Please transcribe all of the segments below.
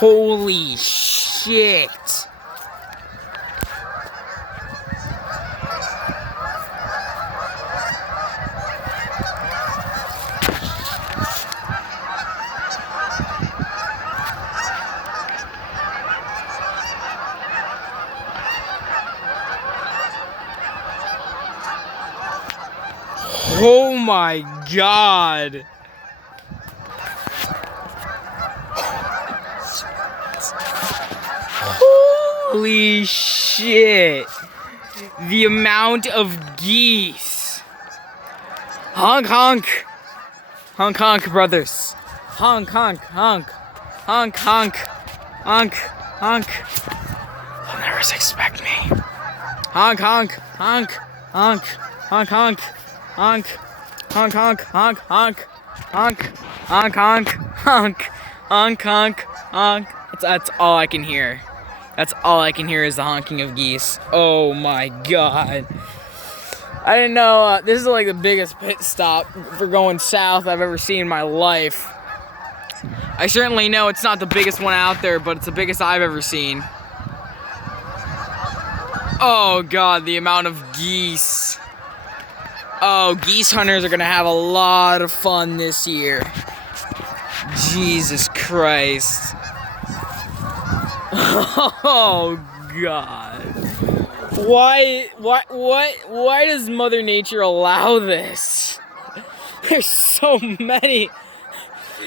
Holy shit. Oh my god. Holy shit. The amount of geese. Honk, honk. Honk, honk, brothers. Honk, honk, honk. Honk, honk. Honk, honk. They'll never expect me. Honk, honk, honk. Honk, honk, honk. Honk, honk, honk, honk, honk. Honk, honk, honk, honk. Honk, honk, honk. That's all I can hear. That's all I can hear is the honking of geese. Oh my god. I didn't know, this is like the biggest pit stop for going south I've ever seen in my life. I certainly know it's not the biggest one out there, but it's the biggest I've ever seen. Oh god, the amount of geese. Oh, geese hunters are gonna have a lot of fun this year. Jesus Christ. Oh god. Why does Mother Nature allow this? There's so many.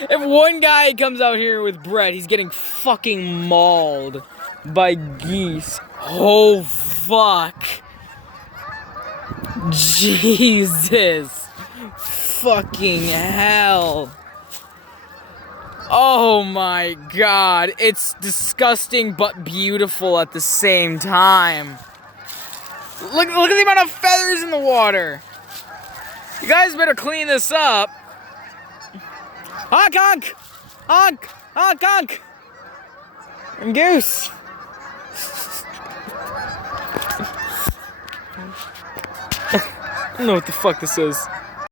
If one guy comes out here with bread, he's getting fucking mauled by geese. Oh fuck. Jesus fucking hell. Oh my god, it's disgusting but beautiful at the same time. Look at the amount of feathers in the water. You guys better clean this up. Honk, honk, honk, honk, honk. And Goose. I don't know what the fuck this is.